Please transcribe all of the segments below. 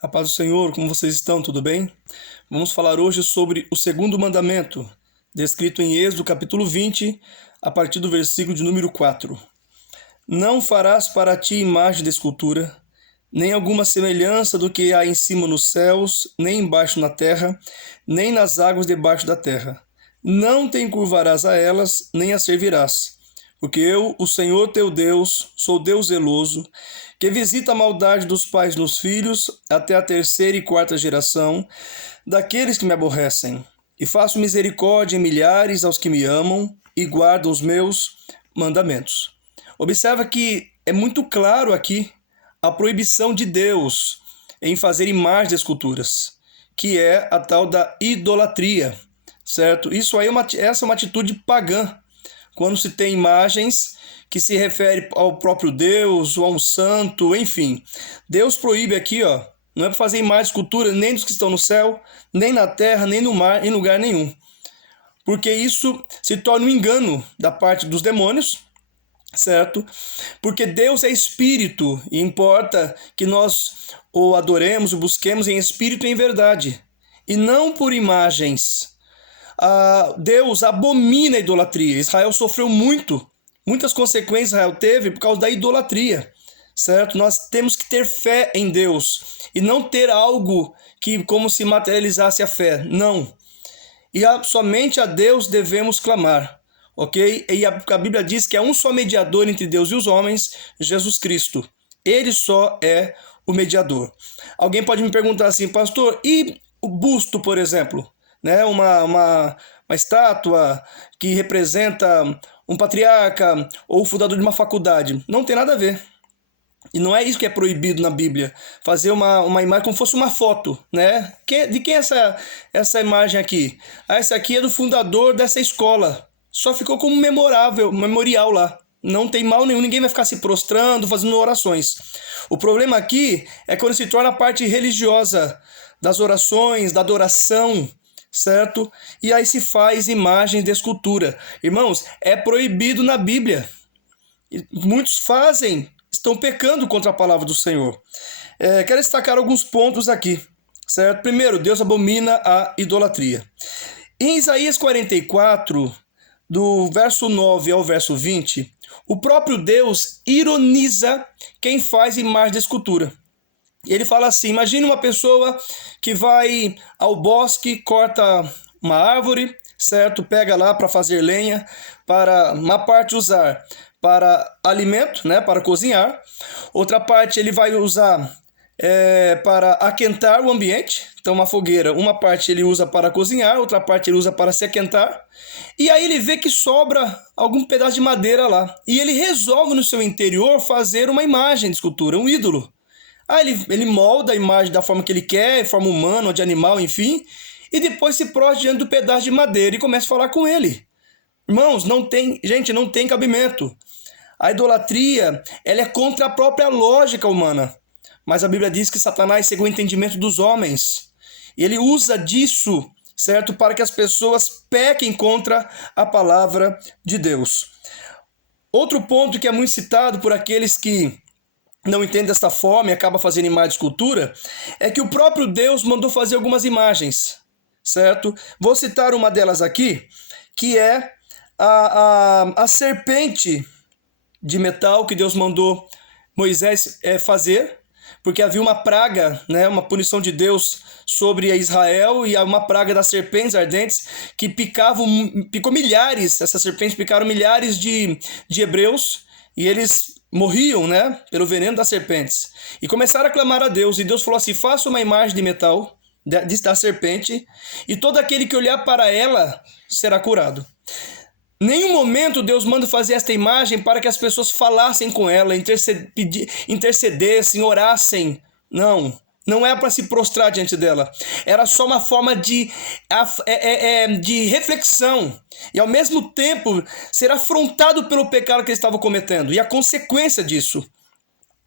A paz do Senhor, como vocês estão? Tudo bem? Vamos falar hoje sobre o segundo mandamento, descrito em Êxodo capítulo 20, a partir do versículo de número 4. Não farás para ti imagem de escultura, nem alguma semelhança do que há em cima nos céus, nem embaixo na terra, nem nas águas debaixo da terra. Não te encurvarás a elas, nem as servirás. Porque eu, o Senhor teu Deus, sou Deus zeloso, que visita a maldade dos pais nos filhos até a terceira e quarta geração daqueles que me aborrecem. E faço misericórdia em milhares aos que me amam e guardam os meus mandamentos. Observa que é muito claro aqui a proibição de Deus em fazer imagens de esculturas, que é a tal da idolatria, certo? Isso aí essa é uma atitude pagã, quando se tem imagens que se refere ao próprio Deus ou a um santo, enfim. Deus proíbe aqui, não é para fazer imagem de escultura nem dos que estão no céu, nem na terra, nem no mar, em lugar nenhum. Porque isso se torna um engano da parte dos demônios, certo? Porque Deus é espírito e importa que nós o adoremos, o busquemos em espírito e em verdade, e não por imagens. Deus abomina a idolatria. Israel sofreu muitas consequências Israel teve por causa da idolatria, certo? Nós temos que ter fé em Deus e não ter algo que como se materializasse a fé, não. E somente a Deus devemos clamar, ok? E a Bíblia diz que há um só mediador entre Deus e os homens, Jesus Cristo. Ele só é o mediador. Alguém pode me perguntar assim, pastor, e o busto, por exemplo? Né? Uma estátua que representa um patriarca ou o fundador de uma faculdade. Não tem nada a ver. E não é isso que é proibido na Bíblia. Fazer uma imagem como se fosse uma foto, né? De quem é essa imagem aqui? Essa aqui é do fundador dessa escola. Só ficou como memorial lá. Não tem mal nenhum, ninguém vai ficar se prostrando, fazendo orações. O problema aqui é quando se torna a parte religiosa das orações, da adoração, certo? E aí se faz imagem de escultura. Irmãos, é proibido na Bíblia. E muitos fazem, estão pecando contra a palavra do Senhor. Quero destacar alguns pontos aqui, certo? Primeiro, Deus abomina a idolatria. Em Isaías 44, do verso 9 ao verso 20, o próprio Deus ironiza quem faz imagem de escultura. Ele fala assim, imagine uma pessoa que vai ao bosque, corta uma árvore, certo? Pega lá para fazer lenha, para uma parte usar para alimento, né? Para cozinhar. Outra parte ele vai usar para aquentar o ambiente. Então uma fogueira, uma parte ele usa para cozinhar, outra parte ele usa para se aquentar. E aí ele vê que sobra algum pedaço de madeira lá. E ele resolve no seu interior fazer uma imagem de escultura, um ídolo. Ele molda a imagem da forma que ele quer, forma humana ou de animal, enfim, e depois se prostra diante do pedaço de madeira e começa a falar com ele. Irmãos, não tem cabimento. A idolatria, ela é contra a própria lógica humana. Mas a Bíblia diz que Satanás cegou o entendimento dos homens. E ele usa disso, certo, para que as pessoas pequem contra a palavra de Deus. Outro ponto que é muito citado por aqueles que não entende desta forma e acaba fazendo imagem de escultura, é que o próprio Deus mandou fazer algumas imagens, certo? Vou citar uma delas aqui, que é a serpente de metal que Deus mandou Moisés fazer, porque havia uma praga, né, uma punição de Deus sobre Israel, e uma praga das serpentes ardentes que picou milhares, essas serpentes picaram milhares de hebreus, e eles morriam, né, pelo veneno das serpentes. E começaram a clamar a Deus. E Deus falou assim, faça uma imagem de metal da serpente, e todo aquele que olhar para ela será curado. Nenhum momento Deus manda fazer esta imagem para que as pessoas falassem com ela, intercedessem, orassem. Não é para se prostrar diante dela. Era só uma forma de reflexão. E ao mesmo tempo ser afrontado pelo pecado que ele estava cometendo. E a consequência disso.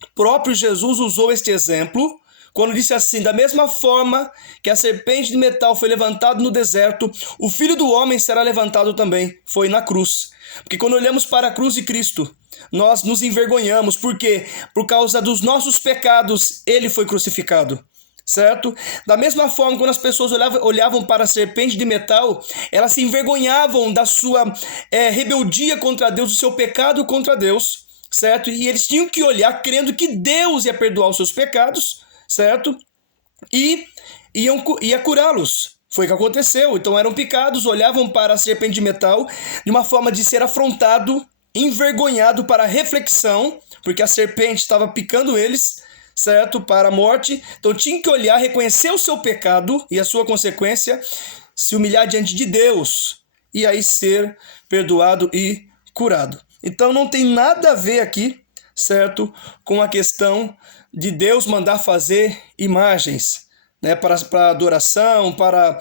O próprio Jesus usou este exemplo quando disse assim, da mesma forma que a serpente de metal foi levantada no deserto, o Filho do Homem será levantado também. Foi na cruz. Porque quando olhamos para a cruz de Cristo, nós nos envergonhamos. Por quê? Por causa dos nossos pecados, ele foi crucificado. certo? Da mesma forma, quando as pessoas olhavam para a serpente de metal, elas se envergonhavam da sua rebeldia contra Deus, do seu pecado contra Deus, certo? E eles tinham que olhar crendo que Deus ia perdoar os seus pecados, certo? E ia curá-los. Foi o que aconteceu. Então eram picados, olhavam para a serpente de metal de uma forma de ser afrontado, envergonhado para a reflexão, porque a serpente estava picando eles, certo? Para a morte. Então tinha que olhar, reconhecer o seu pecado e a sua consequência, se humilhar diante de Deus e aí ser perdoado e curado. Então não tem nada a ver aqui, certo? Com a questão de Deus mandar fazer imagens, né, para adoração, para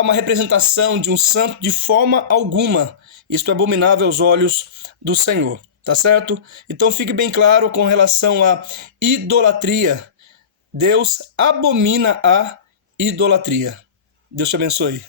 uma representação de um santo de forma alguma. Isto é abominável aos olhos do Senhor, tá certo? Então fique bem claro com relação à idolatria. Deus abomina a idolatria. Deus te abençoe.